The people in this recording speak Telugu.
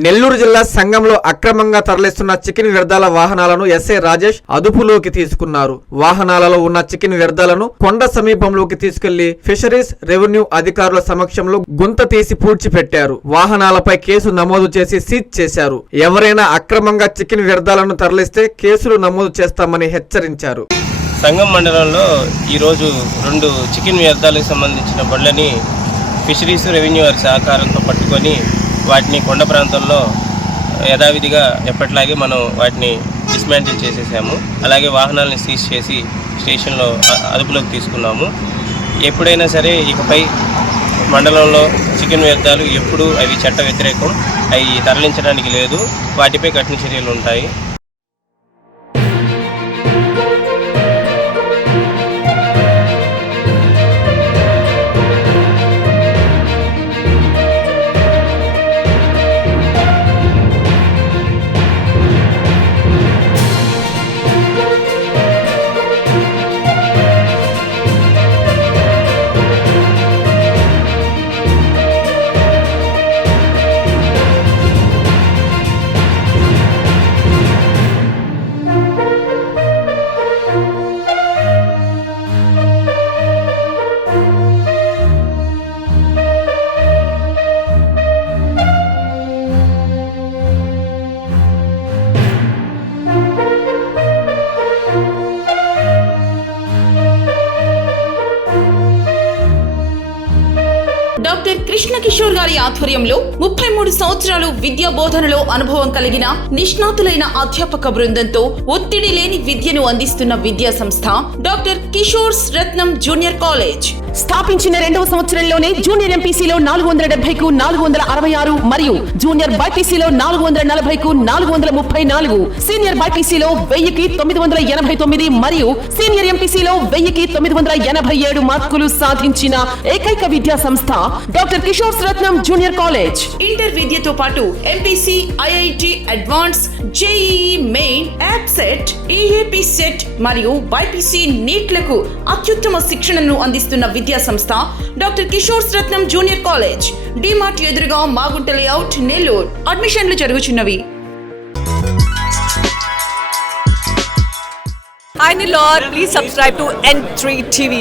నెల్లూరు జిల్లా సంఘంలో అక్రమంగా తరలిస్తున్న చికెన్ వ్యర్థాల వాహనాలను ఎస్ఐ రాజేష్ అదుపులోకి తీసుకున్నారు. వాహనాలలో ఉన్న చికెన్ వ్యర్థాలను కొండ సమీపంలోకి తీసుకెళ్లి ఫిషరీస్ రెవెన్యూ అధికారుల సమక్షంలో గుంత తీసి పూడ్చిపెట్టారు. వాహనాలపై కేసు నమోదు చేసి సీజ్ చేశారు. ఎవరైనా అక్రమంగా చికెన్ వ్యర్థాలను తరలిస్తే కేసులు నమోదు చేస్తామని హెచ్చరించారు. సంగం మండలంలో ఈరోజు 2 చికెన్ వ్యర్థాలకు సంబంధించిన బండ్లని ఫిషరీస్ రెవెన్యూ వారి సహకారంతో పట్టుకొని వాటిని కొండ ప్రాంతంలో యథావిధిగా ఎప్పటిలాగే మనం వాటిని డిస్మాంటిల్ చేసేసాము. అలాగే వాహనాలను సీజ్ చేసి స్టేషన్లో అదుపులోకి తీసుకున్నాము. ఎప్పుడైనా సరే ఇకపై మండలంలో చికెన్ వ్యర్థాలు ఎప్పుడు అవి చట్ట వ్యతిరేకం, అవి తరలించడానికి లేదు. వాటిపై కఠిన చర్యలు ఉంటాయి. డాక్టర్ కృష్ణ కిషోర్ గారి ఆధ్వర్యంలో 33 సంవత్సరాలు విద్యా బోధనలో అనుభవం కలిగిన నిష్ణాతులైన అధ్యాపక బృందంతో ఒత్తిడి లేని విద్యను అందిస్తున్న విద్యా సంస్థ డాక్టర్ కిషోర్స్ రత్నం జూనియర్ కాలేజ్. స్థాపించిన 2వ సంవత్సరంలోనే జూనియర్ ఎంపీసీలో 470కు 466 మరియు జూనియర్ బైపీసీలో 440కు 434, సీనియర్ బైపీసీలో 1000కి 989 మరియు సీనియర్ ఎంపీసీలో 1000కి 987 మార్కులు సాధించిన ఏకైక విద్యా సంస్థ డాక్టర్ కిషోర్స్ రత్నం జూనియర్ కాలేజ్. ఇంటర్ విద్యతో పాటు MPC, IIT advance, JEE main, యాప్సెట్, EAP set మరియు బైపీసీ నీట్లకు అత్యుత్తమ శిక్షణను అందిస్తున్న విద్యా సంస్థ డాక్టర్ కిషోర్స్ రత్నం జూనియర్ కాలేజ్. డిమార్ట్ ఎదురుగా మాగుంట లేఅవుట్, నెల్లూరు. అడ్మిషన్లు జరుగుచున్నవి. Hi Nilor, please subscribe to N3 TV.